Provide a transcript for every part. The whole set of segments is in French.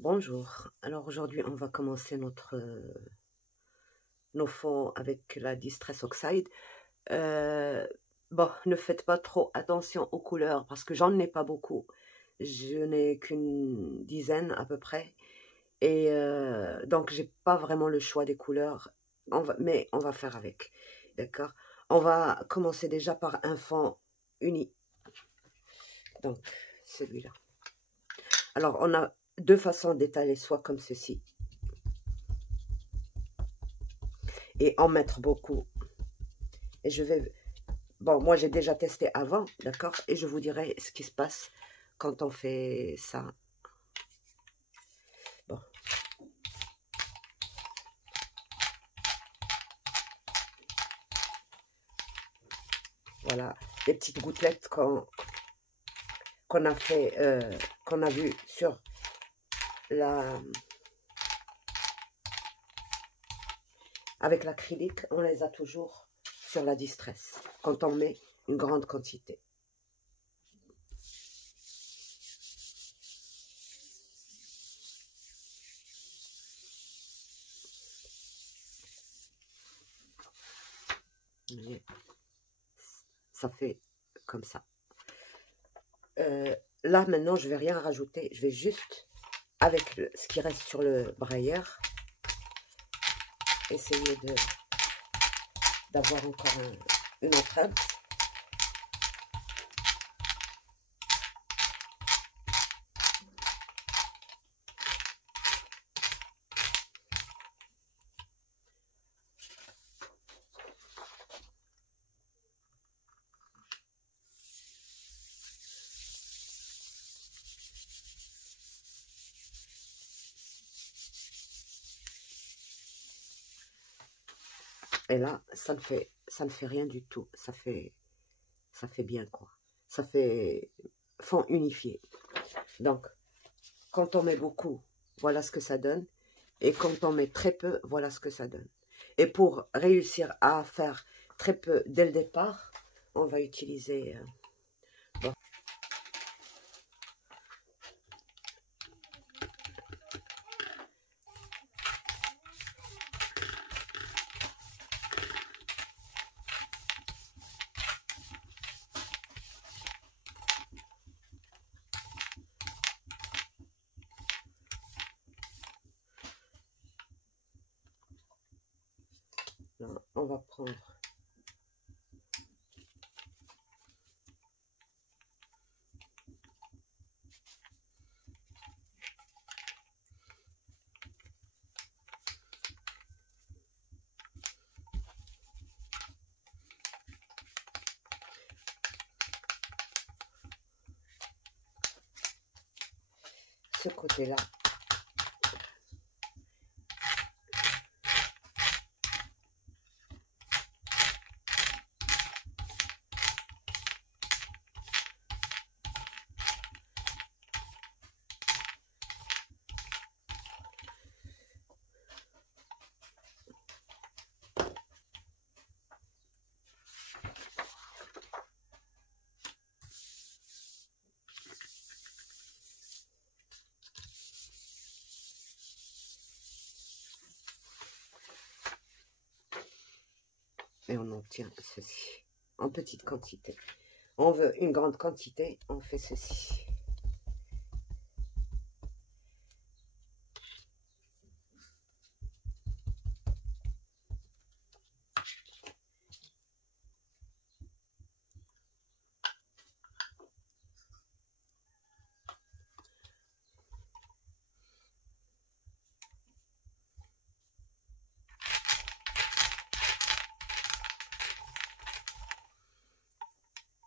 Bonjour, alors aujourd'hui on va commencer nos fonds avec la Distress Oxide. Bon, ne faites pas trop attention aux couleurs parce que j'en ai pas beaucoup. Je n'ai qu'une dizaine à peu près. Et donc j'ai pas vraiment le choix des couleurs, mais on va faire avec. D'accord? On va commencer déjà par un fond uni. Donc celui-là. Alors on a deux façons d'étaler, soit comme ceci. Et en mettre beaucoup. Et je vais... Bon, moi j'ai déjà testé avant, d'accord? Et je vous dirai ce qui se passe quand on fait ça. Bon. Voilà, les petites gouttelettes qu'on a fait, qu'on a vu sur la... Avec l'acrylique, on les a toujours sur la Distress, quand on met une grande quantité. Ça fait comme ça. Là, maintenant, je vais rien rajouter. Je vais juste, avec ce qui reste sur le brailleur, essayer d'avoir encore une empreinte. Et là, ça ne fait rien du tout. Ça fait bien, quoi. Ça fait fond unifié. Donc, quand on met beaucoup, voilà ce que ça donne. Et quand on met très peu, voilà ce que ça donne. Et pour réussir à faire très peu dès le départ, on va utiliser... bon. Là, on va prendre... ce côté-là. Et on obtient ceci en petite quantité. On veut une grande quantité, on fait ceci.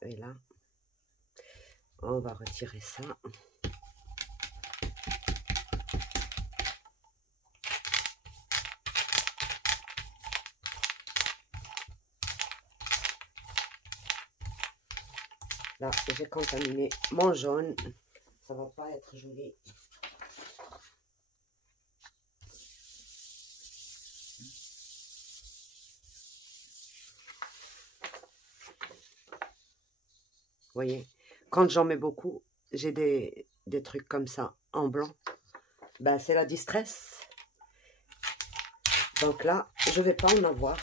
Et là, on va retirer ça. Là, j'ai contaminé mon jaune. Ça va pas être joli. Vous voyez, quand j'en mets beaucoup, j'ai des trucs comme ça en blanc. Ben, c'est la distress. Donc là, je vais pas en avoir.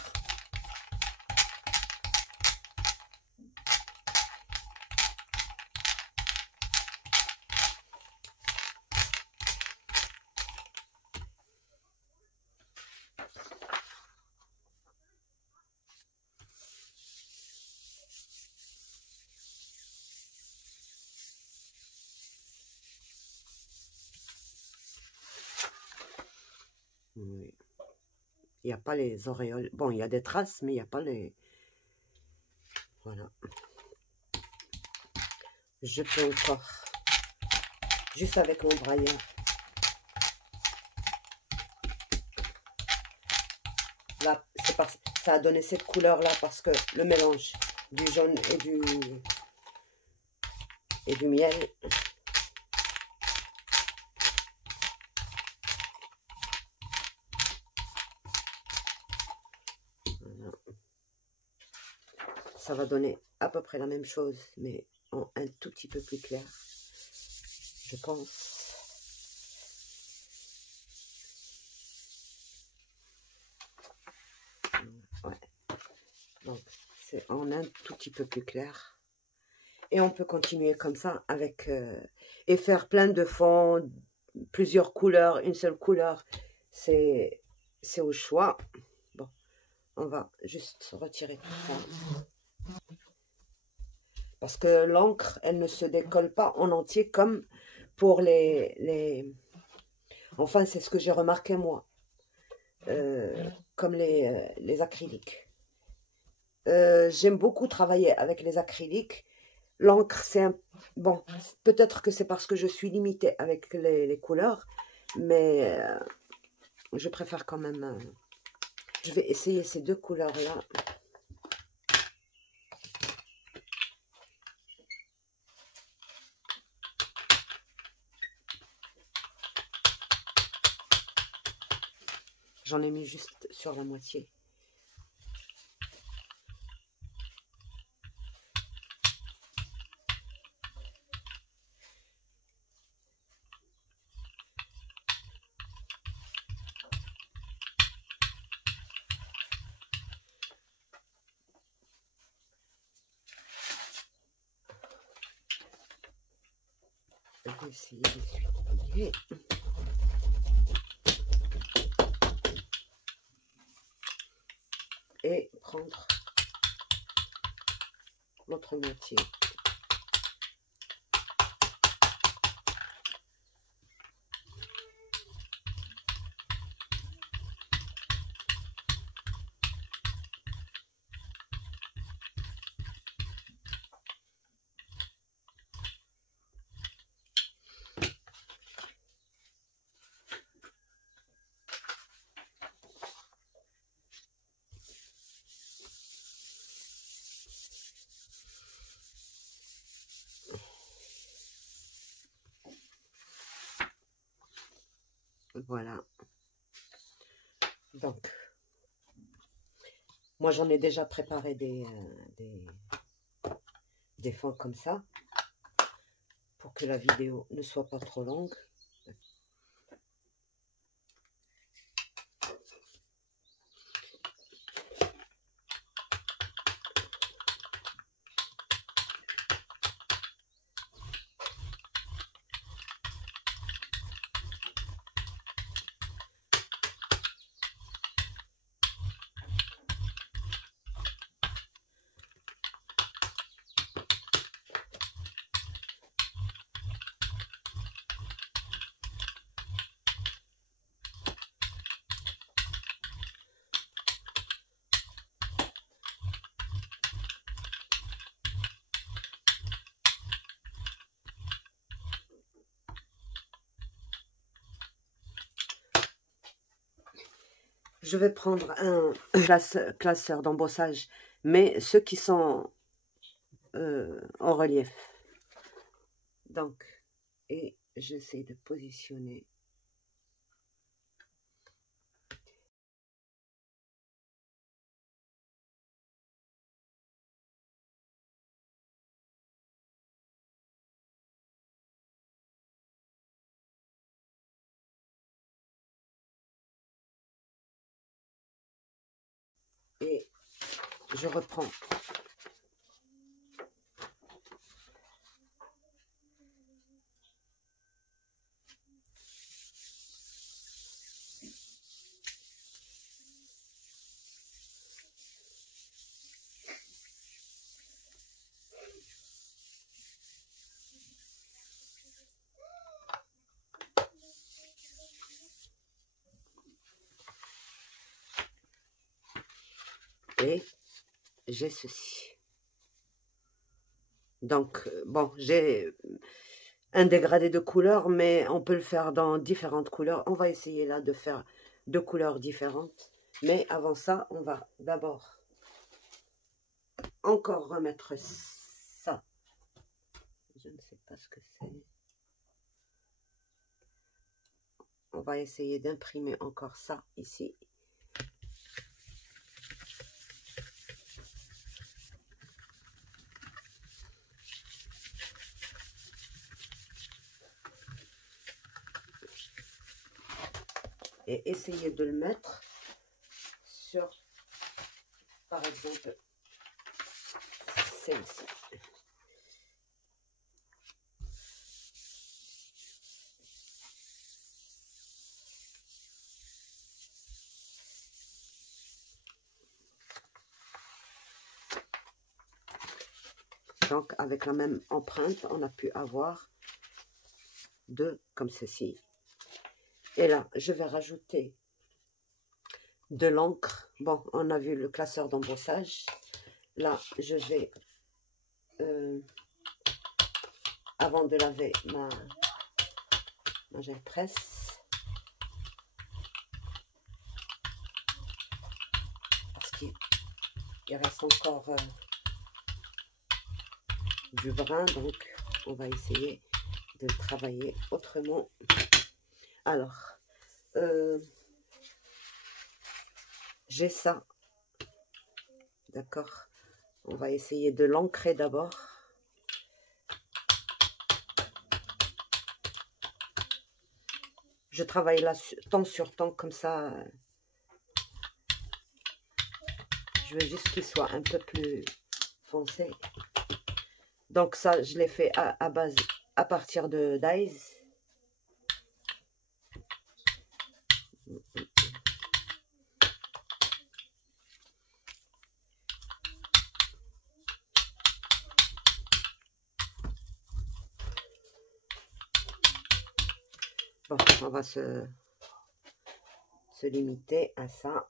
Oui. Il n'y a pas les auréoles. Bon, il y a des traces, mais il n'y a pas les... Voilà. Je peux encore. Juste avec mon brailleur. Là, c'est parce ça a donné cette couleur-là parce que le mélange du jaune et du miel. Voilà. Ça va donner à peu près la même chose, mais en un tout petit peu plus clair, je pense. Ouais. Donc, c'est en un tout petit peu plus clair. Et on peut continuer comme ça avec et faire plein de fonds, plusieurs couleurs, une seule couleur. C'est au choix. Bon, on va juste retirer tout ça. Parce que l'encre, elle ne se décolle pas en entier comme pour Enfin, c'est ce que j'ai remarqué moi. Comme les acryliques. J'aime beaucoup travailler avec les acryliques. L'encre, c'est un... Bon, peut-être que c'est parce que je suis limitée avec les couleurs, mais je préfère quand même... je vais essayer ces deux couleurs-là. J'en ai mis juste sur la moitié. Je vais essayer d'essuyer. Et prendre l'autre moitié. Voilà. Donc, moi j'en ai déjà préparé des fonds comme ça, pour que la vidéo ne soit pas trop longue. Je vais prendre un classeur d'embossage, mais ceux qui sont en relief. Donc, et j'essaie de positionner. Et je reprends. Et j'ai ceci. Donc, bon, j'ai un dégradé de couleurs, mais on peut le faire dans différentes couleurs. On va essayer là de faire 2 couleurs différentes. Mais avant ça, on va d'abord encore remettre ça. Je ne sais pas ce que c'est. On va essayer d'imprimer encore ça ici. Et essayer de le mettre sur, par exemple, celle-ci. Donc, avec la même empreinte, on a pu avoir 2 comme ceci. Et là, je vais rajouter de l'encre. Bon, on a vu le classeur d'embossage. Là, je vais, avant de laver ma gel presse, parce qu'il reste encore du brin, donc on va essayer de travailler autrement. Alors, j'ai ça, d'accord, on va essayer de l'ancrer d'abord. Je travaille là temps sur temps comme ça. Je veux juste qu'il soit un peu plus foncé. Donc ça, je l'ai fait à partir de Dies. Bon, on va se limiter à ça.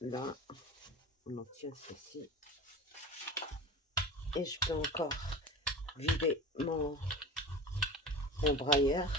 Là, on obtient ceci. Et je peux encore vider mon brailleur.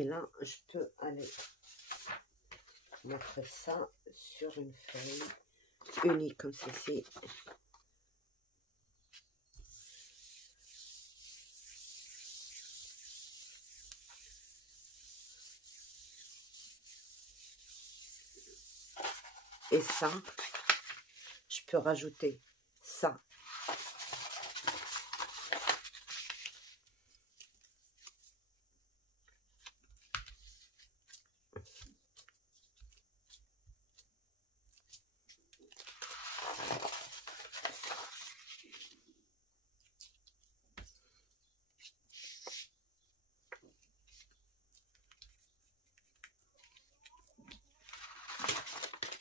Et là, je peux aller mettre ça sur une feuille unie comme ceci. Et ça, je peux rajouter ça.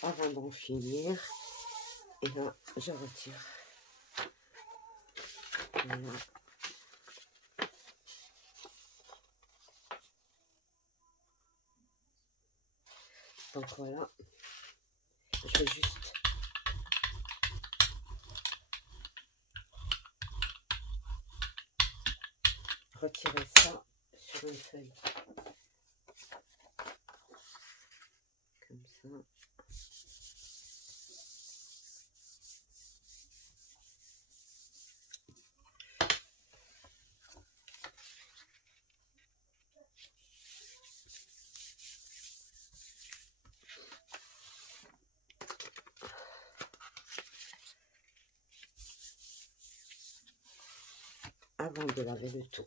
Avant d'en finir, et là, je retire. Voilà. Donc voilà, je vais juste retirer ça sur une feuille. Comme ça. Avant de laver le tout.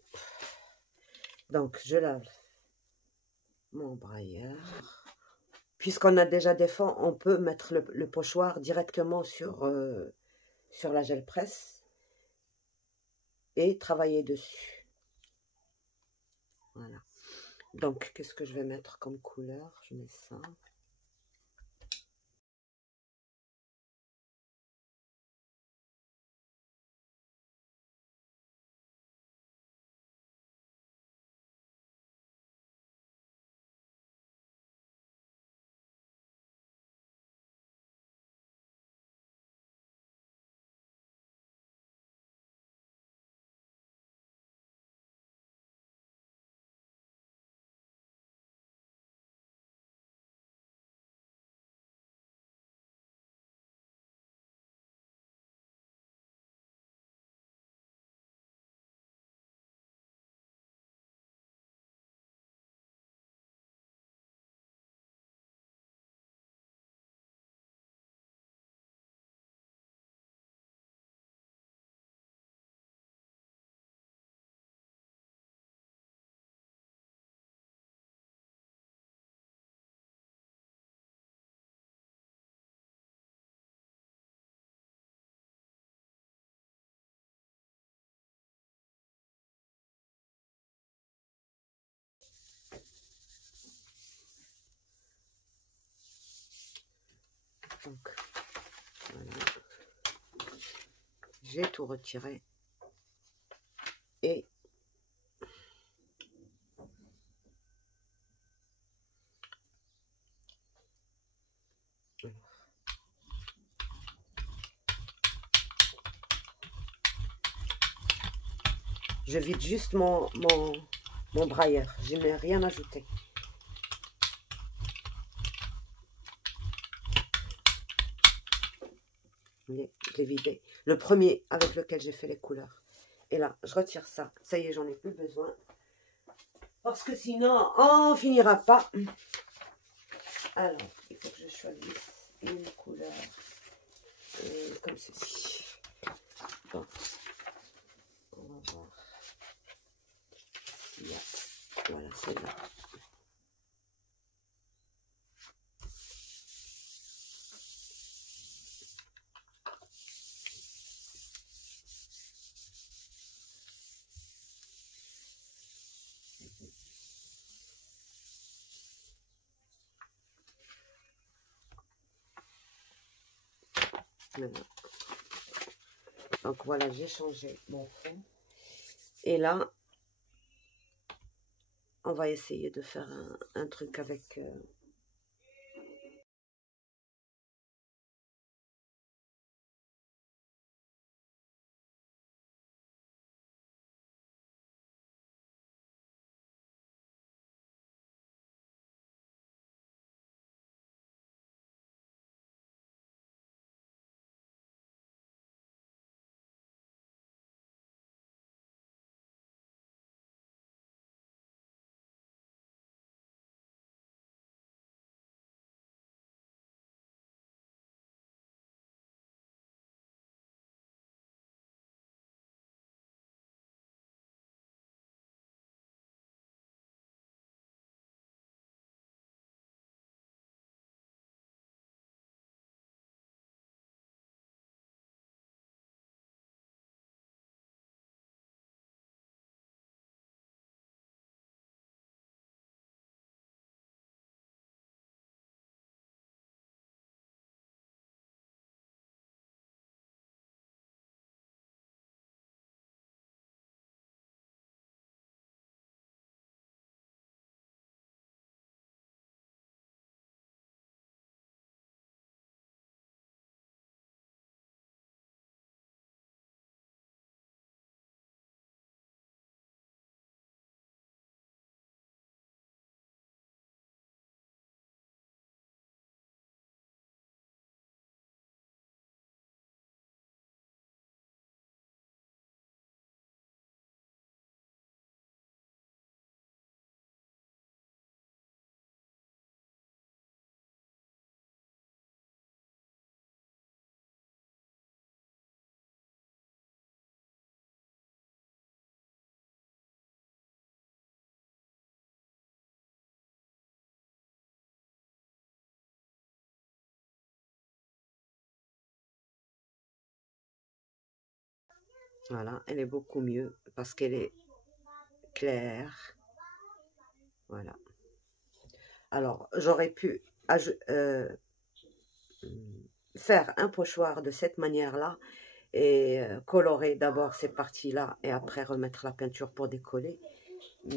Donc, je lave mon brailleur. Puisqu'on a déjà des fonds, on peut mettre le pochoir directement sur la gel presse et travailler dessus. Voilà. Donc, qu'est-ce que je vais mettre comme couleur? Je mets ça. Donc, voilà. J'ai tout retiré. Et je vide juste mon brailleur. Je n'ai rien ajouté. Je l'ai vidé. Le premier avec lequel j'ai fait les couleurs. Et là, je retire ça. Ça y est, j'en ai plus besoin. Parce que sinon, on finira pas. Alors, il faut que je choisisse une couleur comme ceci. Bon, on va voir s'il y a... Voilà, celle-là. Maintenant. Donc voilà, j'ai changé mon fond. Et là, on va essayer de faire un truc avec... Voilà, elle est beaucoup mieux parce qu'elle est claire. Voilà. Alors, j'aurais pu faire un pochoir de cette manière-là et colorer d'abord ces parties-là et après remettre la peinture pour décoller.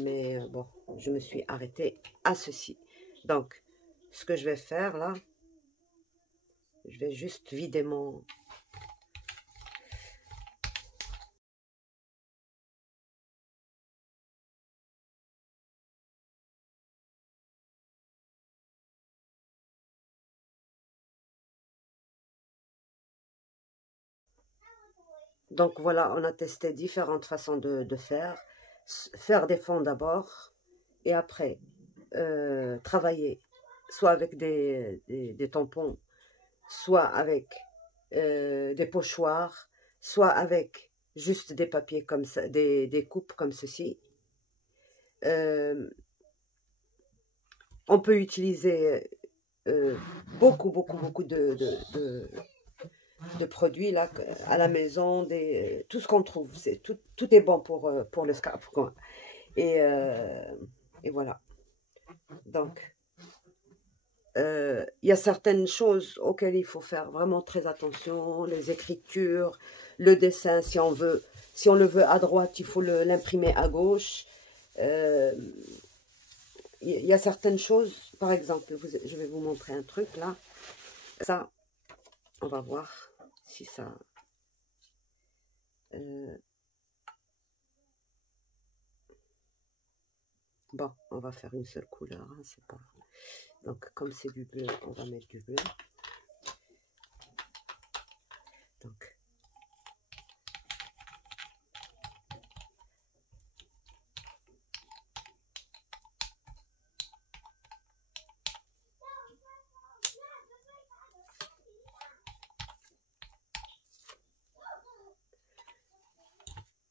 Mais bon, je me suis arrêtée à ceci. Donc, ce que je vais faire là, je vais juste vider mon... Donc voilà, on a testé différentes façons de faire. Faire des fonds d'abord et après travailler soit avec des tampons, soit avec des pochoirs, soit avec juste des papiers comme ça, des coupes comme ceci. On peut utiliser beaucoup de produits là, à la maison, tout ce qu'on trouve. Tout est bon pour le scalp, quoi. Et, et voilà. Donc, il y a certaines choses auxquelles il faut faire vraiment très attention. Les écritures, le dessin, si on le veut à droite, il faut l'imprimer à gauche. Il y a certaines choses, par exemple, je vais vous montrer un truc là. Ça, on va voir si ça... bon, on va faire une seule couleur, hein, c'est pas... Donc, comme c'est du bleu, on va mettre du bleu.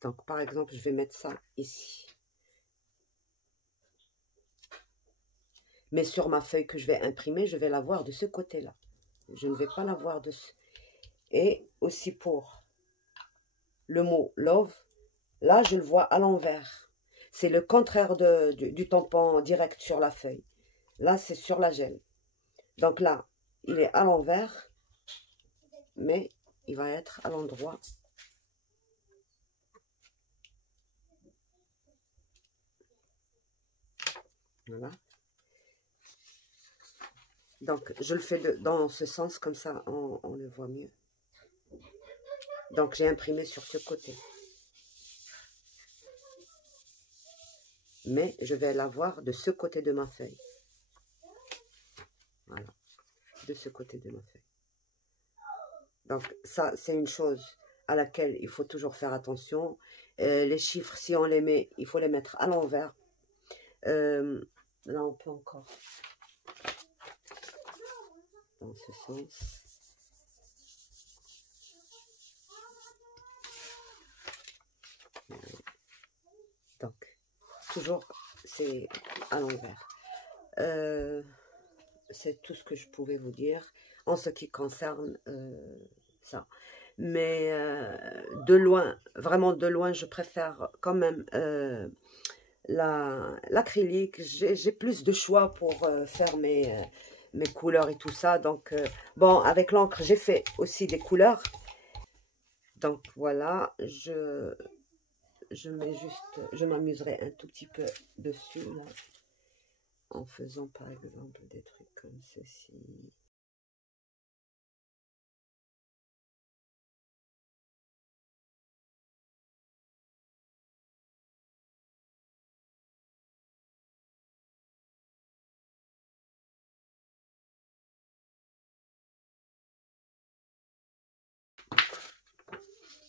Donc, par exemple, je vais mettre ça ici. Mais sur ma feuille que je vais imprimer, je vais la voir de ce côté-là. Je ne vais pas la voir de ce... Et aussi pour le mot love, là, je le vois à l'envers. C'est le contraire du tampon direct sur la feuille. Là, c'est sur la gel. Donc là, il est à l'envers, mais il va être à l'endroit. Voilà. Donc, je le fais dans ce sens, comme ça, on le voit mieux. Donc, j'ai imprimé sur ce côté. Mais je vais l'avoir de ce côté de ma feuille. Voilà. De ce côté de ma feuille. Donc, ça, c'est une chose à laquelle il faut toujours faire attention. Les chiffres, si on les met, il faut les mettre à l'envers. Là, on peut encore... dans ce sens. Donc, toujours, c'est à l'envers. C'est tout ce que je pouvais vous dire en ce qui concerne ça. Mais de loin, vraiment de loin, je préfère quand même l'acrylique. J'ai plus de choix pour faire mes couleurs et tout ça. Donc, bon, avec l'encre, j'ai fait aussi des couleurs. Donc, voilà, je m'amuserai un tout petit peu dessus, là, en faisant, par exemple, des trucs comme ceci.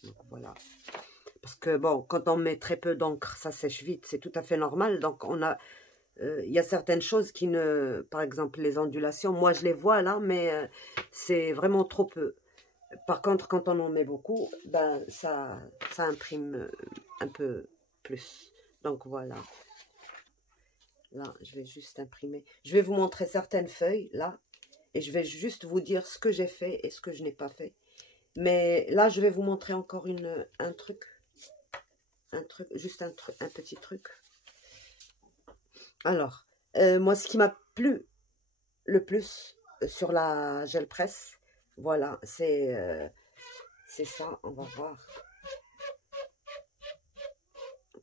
Donc, voilà. Parce que, bon, quand on met très peu d'encre, ça sèche vite, c'est tout à fait normal. Donc, il y a certaines choses qui ne... Par exemple, les ondulations, moi, je les vois là, mais c'est vraiment trop peu. Par contre, quand on en met beaucoup, ben, ça imprime un peu plus. Donc, voilà. Là, je vais juste imprimer. Je vais vous montrer certaines feuilles, là. Et je vais juste vous dire ce que j'ai fait et ce que je n'ai pas fait. Mais là, je vais vous montrer encore un truc. un truc, juste un petit truc. Alors, moi, ce qui m'a plu le plus sur la gel presse, voilà, c'est ça, on va voir.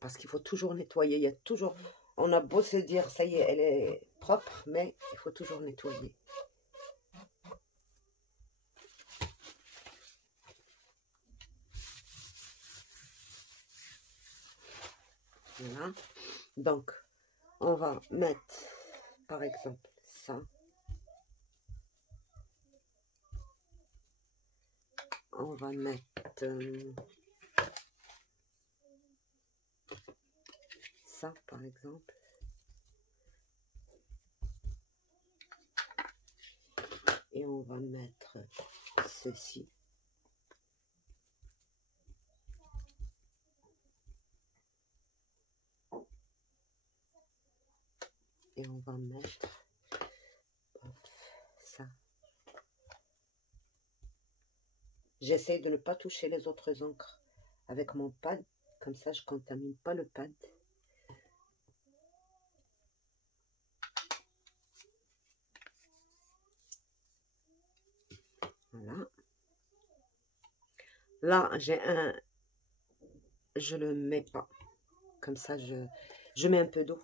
Parce qu'il faut toujours nettoyer, il y a toujours, on a beau se dire, ça y est, elle est propre, mais il faut toujours nettoyer. Voilà, donc, on va mettre, par exemple, ça. On va mettre ça, par exemple. Et on va mettre ceci. Et on va mettre ça. J'essaie de ne pas toucher les autres encres avec mon pad. Comme ça, je ne contamine pas le pad. Voilà. Là, j'ai un... Je le mets pas. Comme ça, je mets un peu d'eau.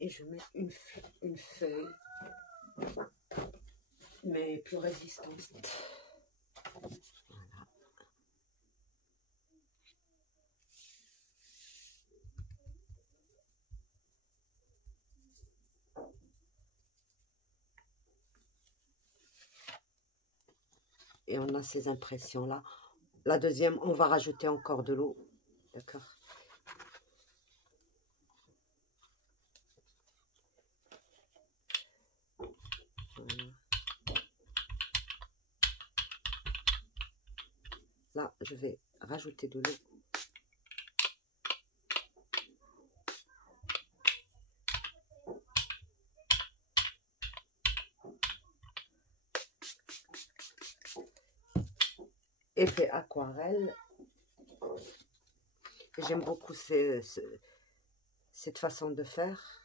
Et je mets une feuille, mais plus résistante. Voilà. Et on a ces impressions-là. La deuxième, on va rajouter encore de l'eau. D'accord? Voilà. Là, je vais rajouter de l'eau. Effet aquarelle. J'aime beaucoup cette façon de faire.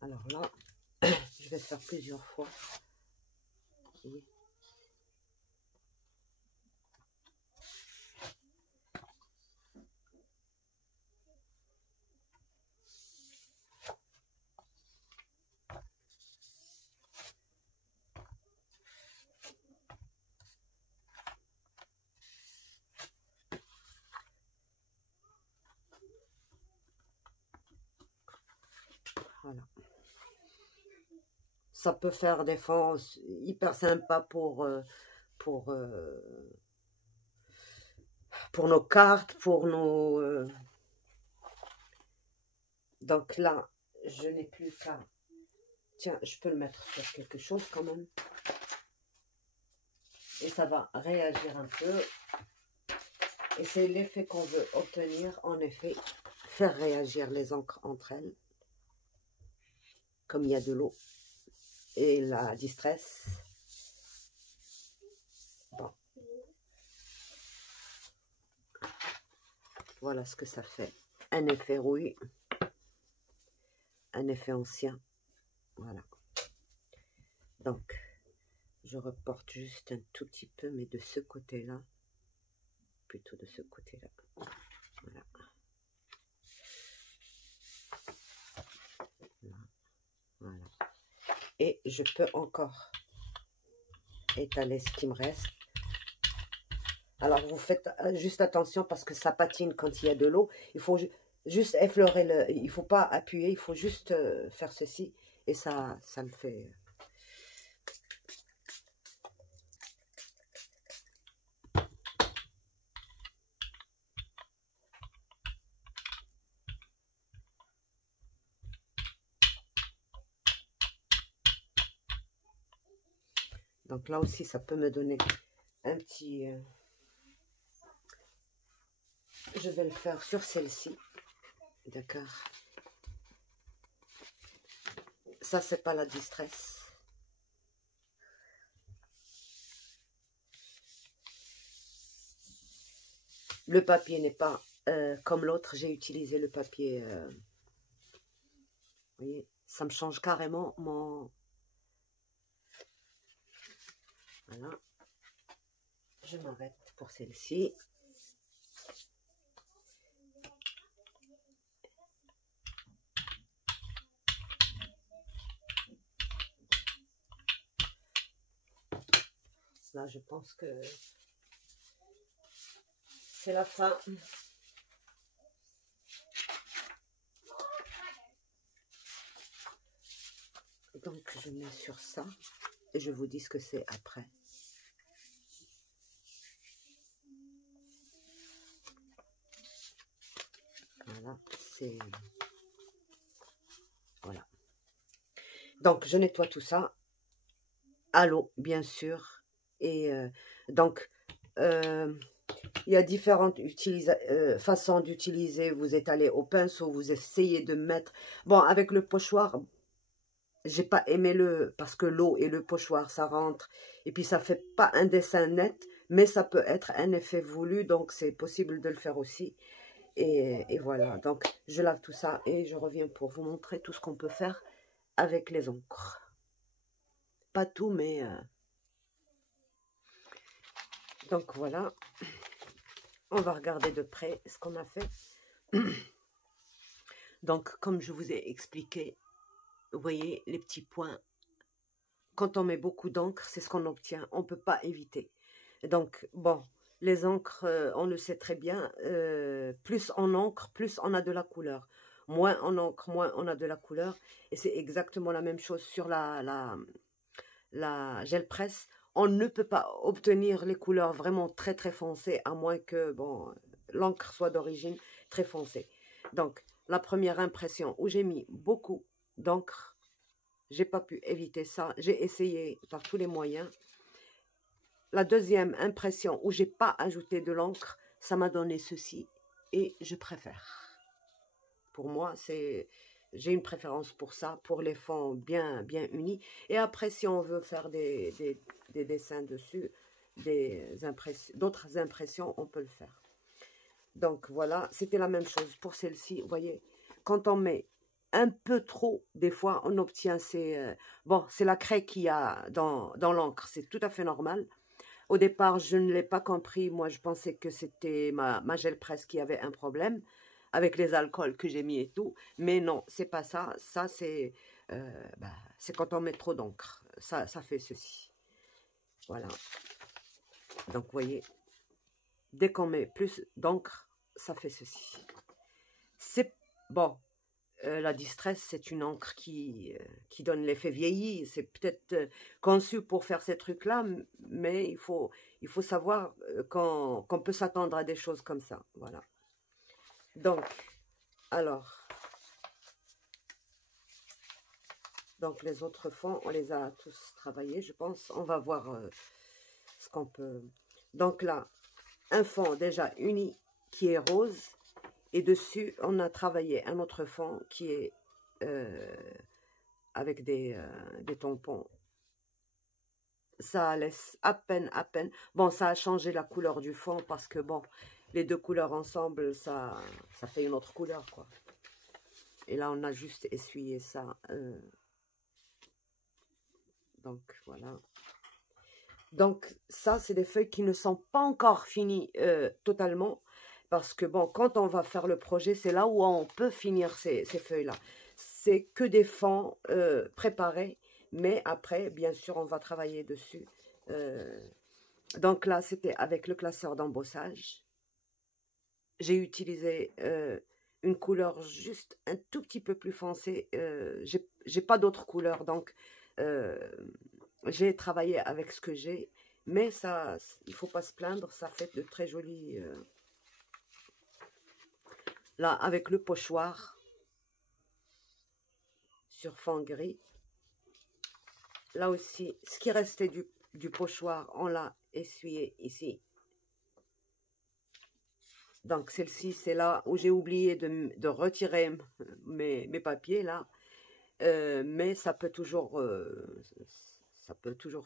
Alors là, je vais faire plusieurs fois. Et voilà. Ça peut faire des fonds hyper sympas pour nos cartes, pour nos... Donc là, je n'ai plus qu'à... Tiens, je peux le mettre sur quelque chose quand même. Et ça va réagir un peu. Et c'est l'effet qu'on veut obtenir, en effet, faire réagir les encres entre elles. Comme il y a de l'eau. Et la distress. Bon. Voilà ce que ça fait. Un effet rouille. Un effet ancien. Voilà. Donc, je reporte juste un tout petit peu, mais de ce côté-là. Plutôt de ce côté-là. Voilà. Voilà. Et je peux encore étaler ce qui me reste. Alors, vous faites juste attention parce que ça patine quand il y a de l'eau. Il faut juste effleurer il ne faut pas appuyer, il faut juste faire ceci. Et ça me fait... Donc là aussi, ça peut me donner un petit... Je vais le faire sur celle-ci. D'accord. Ça, c'est pas la distress. Le papier n'est pas comme l'autre. J'ai utilisé le papier... vous voyez, ça me change carrément mon... Voilà. Je m'arrête pour celle-ci. Là, je pense que c'est la fin. Donc, je mets sur ça et je vous dis ce que c'est après. Voilà, c'est... Voilà. Donc, je nettoie tout ça à l'eau, bien sûr. Et donc, il y a différentes façons d'utiliser. Vous étalez au pinceau, vous essayez de mettre... Bon, avec le pochoir, j'ai pas aimé parce que l'eau et le pochoir, ça rentre. Et puis, ça fait pas un dessin net, mais ça peut être un effet voulu. Donc, c'est possible de le faire aussi. Et voilà, donc je lave tout ça et je reviens pour vous montrer tout ce qu'on peut faire avec les encres. Pas tout, mais... Donc voilà, on va regarder de près ce qu'on a fait. Donc, comme je vous ai expliqué, vous voyez les petits points. Quand on met beaucoup d'encre, c'est ce qu'on obtient. On ne peut pas éviter. Donc, bon, les encres, on le sait très bien, plus on encre, plus on a de la couleur. Moins on encre, moins on a de la couleur. Et c'est exactement la même chose sur la gel presse. On ne peut pas obtenir les couleurs vraiment très très foncées, à moins que bon, l'encre soit d'origine très foncée. Donc, la première impression où j'ai mis beaucoup d'encre, j'ai pas pu éviter ça. J'ai essayé par tous les moyens. La deuxième impression où j'ai pas ajouté de l'encre, ça m'a donné ceci et je préfère. Pour moi, j'ai une préférence pour ça, pour les fonds bien unis. Et après, si on veut faire des dessins dessus, d'autres impressions, on peut le faire. Donc voilà, c'était la même chose pour celle-ci. Vous voyez, quand on met un peu trop, des fois, on obtient bon, c'est la craie qu'il y a dans l'encre, c'est tout à fait normal. Au départ, je ne l'ai pas compris. Moi, je pensais que c'était ma gel presse qui avait un problème avec les alcools que j'ai mis et tout. Mais non, c'est pas ça. Ça, c'est quand on met trop d'encre. Ça fait ceci. Voilà. Donc, vous voyez, dès qu'on met plus d'encre, ça fait ceci. C'est bon. La distress, c'est une encre qui donne l'effet vieilli. C'est peut-être conçu pour faire ces trucs-là, mais il faut savoir qu'on peut s'attendre à des choses comme ça. Voilà. Donc, alors, les autres fonds, on les a tous travaillés, je pense. On va voir ce qu'on peut... Donc là, un fond déjà uni qui est rose. Et dessus, on a travaillé un autre fond qui est avec des tampons. Ça laisse à peine. Bon, ça a changé la couleur du fond parce que, bon, les deux couleurs ensemble, ça fait une autre couleur, quoi. Et là, on a juste essuyé ça. Donc, voilà. Donc, ça, c'est des feuilles qui ne sont pas encore finies totalement. Parce que, bon, quand on va faire le projet, c'est là où on peut finir ces feuilles-là. C'est que des fonds préparés. Mais après, bien sûr, on va travailler dessus. Donc là, c'était avec le classeur d'embossage. J'ai utilisé une couleur juste un tout petit peu plus foncée. J'ai pas d'autres couleurs, donc j'ai travaillé avec ce que j'ai. Mais ça, il faut pas se plaindre, ça fait de très jolis... Là, avec le pochoir sur fond gris. Là aussi, ce qui restait du pochoir, on l'a essuyé ici. Donc celle-ci, c'est là où j'ai oublié de retirer mes papiers là. Mais ça peut toujours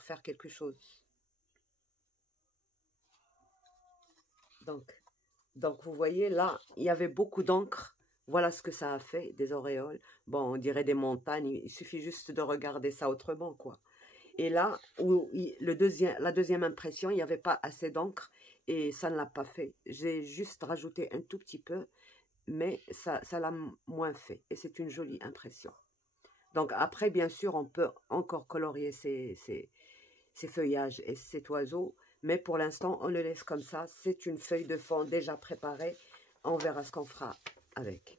faire quelque chose. Donc vous voyez là, il y avait beaucoup d'encre. Voilà ce que ça a fait, des auréoles. Bon, on dirait des montagnes. Il suffit juste de regarder ça autrement, quoi. Et là, la deuxième impression, il n'y avait pas assez d'encre et ça ne l'a pas fait. J'ai juste rajouté un tout petit peu, mais ça l'a moins fait. Et c'est une jolie impression. Donc après, bien sûr, on peut encore colorier ces feuillages et cet oiseau, mais pour l'instant, on le laisse comme ça. C'est une feuille de fond déjà préparée. On verra ce qu'on fera avec.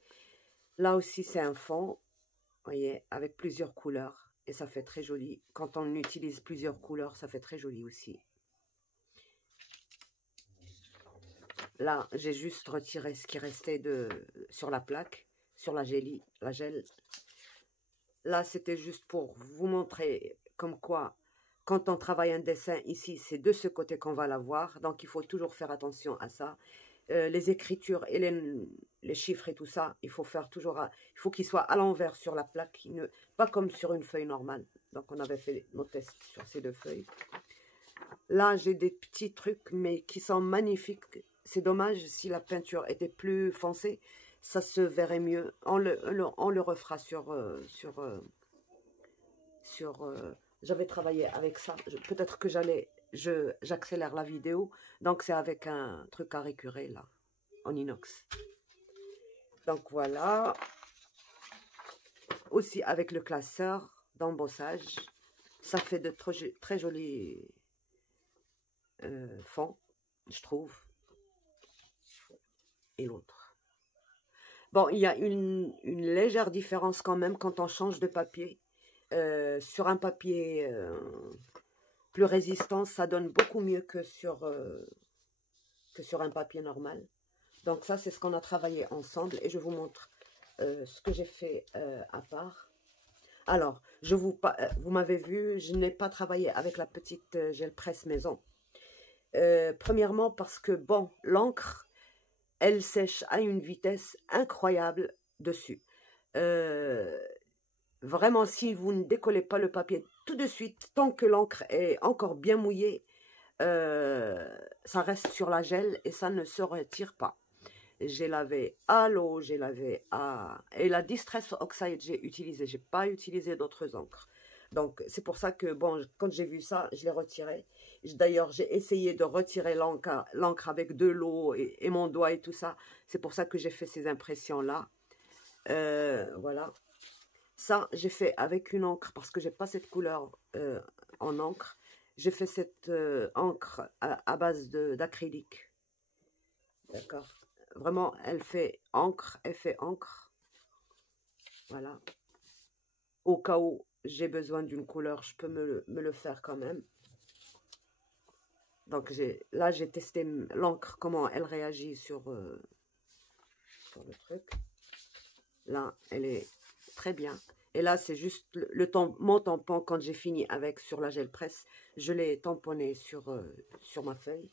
Là aussi, c'est un fond, vous voyez, avec plusieurs couleurs. Et ça fait très joli. Quand on utilise plusieurs couleurs, ça fait très joli aussi. Là, j'ai juste retiré ce qui restait sur la plaque, sur la gel. Là, c'était juste pour vous montrer comme quoi, quand on travaille un dessin ici, c'est de ce côté qu'on va l'avoir. Donc, il faut toujours faire attention à ça. Les écritures et les chiffres et tout ça, il faut faire toujours, il faut qu'ils soient à l'envers sur la plaque, pas comme sur une feuille normale. Donc, on avait fait nos tests sur ces deux feuilles. Là, j'ai des petits trucs, mais qui sont magnifiques. C'est dommage, si la peinture était plus foncée, ça se verrait mieux. On le refera j'avais travaillé avec ça. Peut-être que j'accélère la vidéo. Donc, c'est avec un truc à récurer, là, en inox. Donc, voilà. Aussi, avec le classeur d'embossage. Ça fait de très jolis fonds, je trouve. Et l'autre. Bon, il y a une légère différence quand même quand on change de papier. Sur un papier plus résistant, ça donne beaucoup mieux que sur un papier normal. Donc ça, c'est ce qu'on a travaillé ensemble et je vous montre ce que j'ai fait à part. Alors, vous m'avez vu, je n'ai pas travaillé avec la petite gel presse maison. Premièrement parce que, bon, l'encre, elle sèche à une vitesse incroyable dessus. Vraiment, si vous ne décollez pas le papier tout de suite, tant que l'encre est encore bien mouillée, ça reste sur la gel et ça ne se retire pas. J'ai lavé à l'eau, j'ai lavé à... Et la Distress Oxide, j'ai utilisé. J'ai pas utilisé d'autres encres. Donc, c'est pour ça que, bon, quand j'ai vu ça, je l'ai retiré. D'ailleurs, j'ai essayé de retirer l'encre avec de l'eau et mon doigt et tout ça. C'est pour ça que j'ai fait ces impressions-là. Voilà. Ça, j'ai fait avec une encre parce que j'ai pas cette couleur en encre. J'ai fait cette encre à base d'acrylique. D'accord. Vraiment, elle fait encre. Voilà. Au cas où j'ai besoin d'une couleur, je peux me le faire quand même. Donc, là, j'ai testé l'encre, comment elle réagit sur le truc. Là, elle est très bien. Et là, c'est juste mon tampon, quand j'ai fini avec sur la gel presse, je l'ai tamponné sur ma feuille.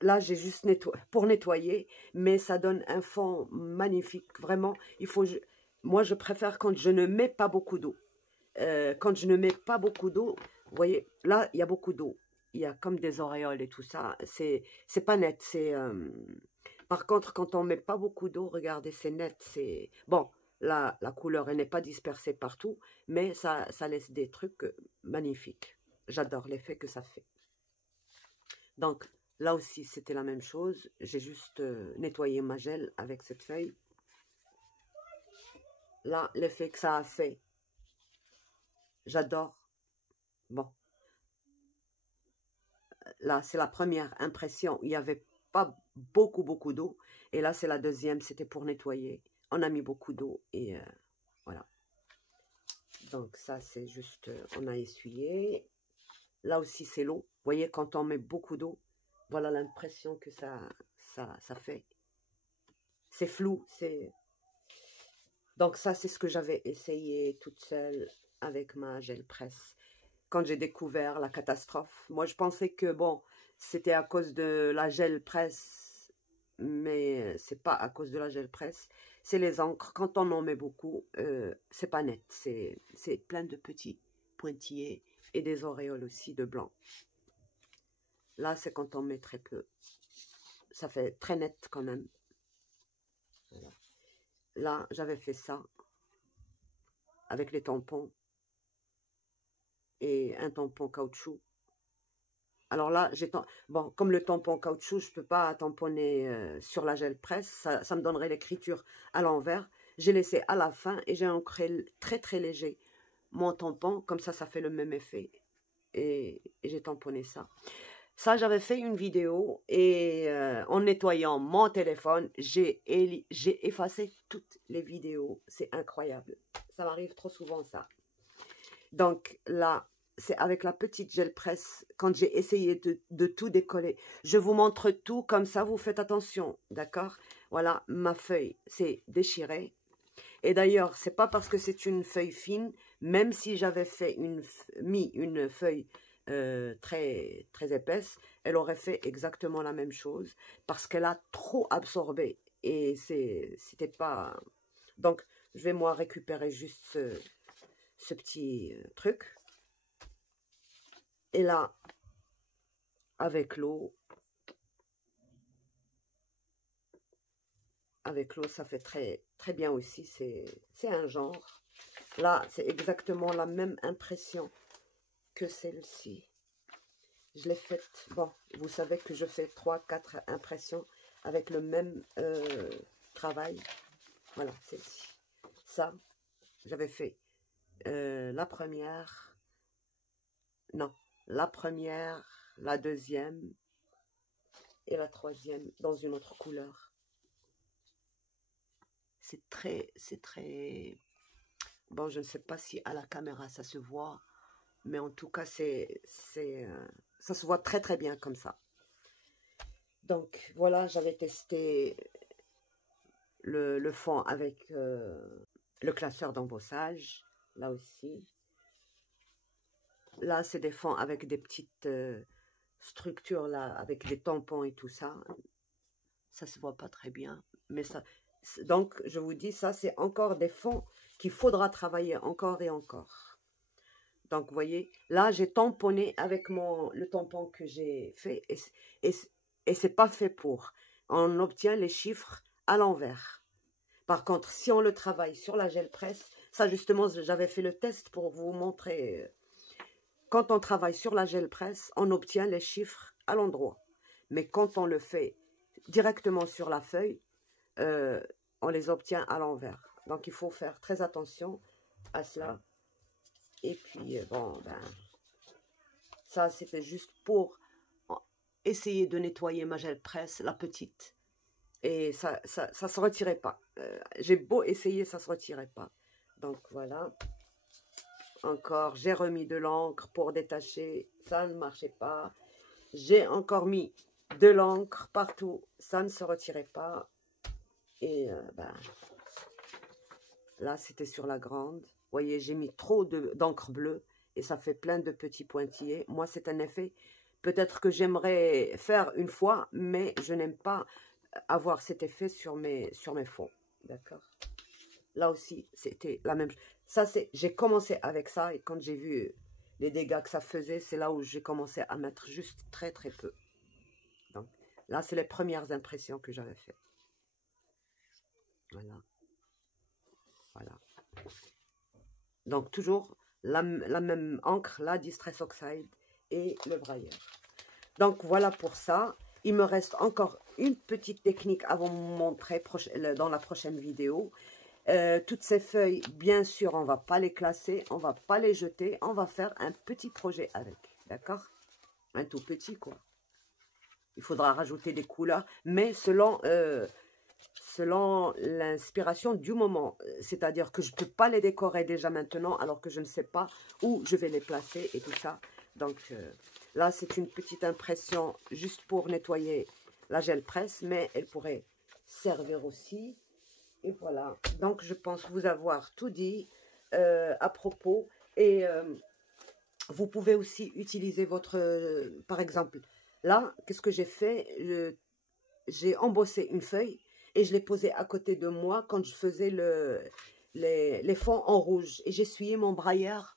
Là, j'ai juste pour nettoyer, mais ça donne un fond magnifique. Vraiment, moi, je préfère quand je ne mets pas beaucoup d'eau. Quand je ne mets pas beaucoup d'eau, vous voyez, là, il y a beaucoup d'eau. Il y a comme des auréoles et tout ça. C'est pas net. Par contre, quand on met pas beaucoup d'eau, regardez, c'est net. Bon, la couleur, elle n'est pas dispersée partout, mais ça laisse des trucs magnifiques. J'adore l'effet que ça fait. Donc, là aussi, c'était la même chose. J'ai juste nettoyé ma gel avec cette feuille. Là, l'effet que ça a fait, j'adore. Bon. Là, c'est la première impression. Il n'y avait pas beaucoup d'eau. Et là, c'est la deuxième. C'était pour nettoyer. On a mis beaucoup d'eau. Et voilà. Donc, ça, c'est juste... on a essuyé. Là aussi, c'est l'eau. Vous voyez, quand on met beaucoup d'eau, voilà l'impression que ça fait. C'est flou. Donc, ça, c'est ce que j'avais essayé toute seule avec ma gel presse. quand j'ai découvert la catastrophe. Moi, je pensais que, bon, c'était à cause de la gel presse, mais c'est pas à cause de la gel presse. C'est les encres. Quand on en met beaucoup, c'est pas net. C'est plein de petits pointillés et des auréoles aussi de blanc. Là, c'est quand on met très peu. Ça fait très net quand même. Voilà. Là, j'avais fait ça avec les tampons et un tampon caoutchouc. Alors là, bon, comme le tampon caoutchouc, je ne peux pas tamponner sur la gel presse, ça me donnerait l'écriture à l'envers. J'ai laissé à la fin et j'ai ancré très très léger mon tampon, comme ça fait le même effet. Et j'ai tamponné ça. Ça, j'avais fait une vidéo et en nettoyant mon téléphone, j'ai effacé toutes les vidéos. C'est incroyable. Ça m'arrive trop souvent, ça. Donc là, c'est avec la petite gel presse, quand j'ai essayé de tout décoller. Je vous montre tout, comme ça, vous faites attention, d'accord? Voilà, ma feuille s'est déchirée. Et d'ailleurs, c'est pas parce que c'est une feuille fine, même si j'avais mis une feuille très, très épaisse, elle aurait fait exactement la même chose, parce qu'elle a trop absorbé. Et c'était pas... Donc, je vais moi récupérer juste ce petit truc. Et là, avec l'eau, ça fait très, très bien aussi. C'est un genre. Là, c'est exactement la même impression que celle-ci. Je l'ai faite. Bon, vous savez que je fais 3-4 impressions avec le même travail. Voilà, celle-ci. Ça, j'avais fait la première. Non, la première, la deuxième et la troisième dans une autre couleur. C'est très... Bon, je ne sais pas si à la caméra ça se voit, mais en tout cas, ça se voit très très bien comme ça. Donc, voilà, j'avais testé le fond avec le classeur d'embossage, là aussi. Là, c'est des fonds avec des petites structures, là, avec des tampons et tout ça. Ça se voit pas très bien, mais ça... Donc, je vous dis, ça, c'est encore des fonds qu'il faudra travailler encore et encore. Donc, vous voyez, là, j'ai tamponné avec le tampon que j'ai fait et c'est pas fait pour. On obtient les chiffres à l'envers. Par contre, si on le travaille sur la gel presse, ça, justement, j'avais fait le test pour vous montrer. Quand on travaille sur la gel presse, on obtient les chiffres à l'endroit. Mais quand on le fait directement sur la feuille, on les obtient à l'envers. Donc, il faut faire très attention à cela. Et puis, bon, ben, ça, c'était juste pour essayer de nettoyer ma gel presse, la petite. Et ça se retirait pas. J'ai beau essayer, ça se retirait pas. Donc, voilà. Encore, j'ai remis de l'encre pour détacher. Ça ne marchait pas. J'ai encore mis de l'encre partout. Ça ne se retirait pas. Et ben, là, c'était sur la grande. Vous voyez, j'ai mis trop d'encre bleue et ça fait plein de petits pointillés. Moi, c'est un effet peut-être que j'aimerais faire une fois, mais je n'aime pas avoir cet effet sur mes fonds. D'accord? Là aussi, c'était la même chose. Ça, j'ai commencé avec ça et quand j'ai vu les dégâts que ça faisait, c'est là où j'ai commencé à mettre juste très très peu. Donc, là, c'est les premières impressions que j'avais faites. Voilà. Voilà. Donc, toujours la même encre, la Distress Oxide et le brailleur. Donc, voilà pour ça. Il me reste encore une petite technique à vous montrer dans la prochaine vidéo. Toutes ces feuilles, bien sûr, on ne va pas les classer, on ne va pas les jeter. On va faire un petit projet avec, d'accord? Un tout petit, quoi. Il faudra rajouter des couleurs, mais selon l'inspiration du moment. C'est-à-dire que je ne peux pas les décorer déjà maintenant, alors que je ne sais pas où je vais les placer et tout ça. Donc là, c'est une petite impression juste pour nettoyer la gel presse, mais elle pourrait servir aussi. Et voilà. Donc, je pense vous avoir tout dit à propos. Et Vous pouvez aussi utiliser votre, par exemple, là, qu'est-ce que j'ai fait? J'ai embossé une feuille et je l'ai posée à côté de moi quand je faisais les fonds en rouge. Et j'essuyais mon brailleur,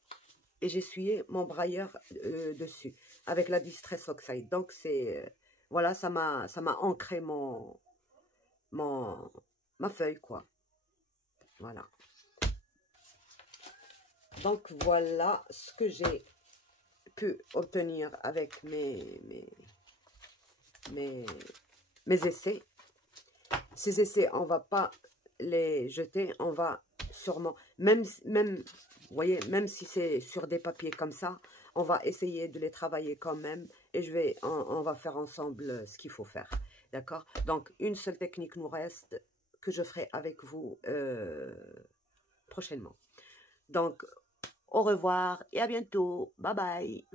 dessus avec la Distress Oxide. Donc, voilà, ça m'a ancré ma feuille, quoi. Voilà. Donc, voilà ce que j'ai pu obtenir avec mes essais. Ces essais, on va pas les jeter, on va sûrement, même vous voyez, même si c'est sur des papiers comme ça, on va essayer de les travailler quand même et on va faire ensemble ce qu'il faut faire. D'accord? Donc, une seule technique nous reste que je ferai avec vous prochainement. Donc, au revoir et à bientôt. Bye bye.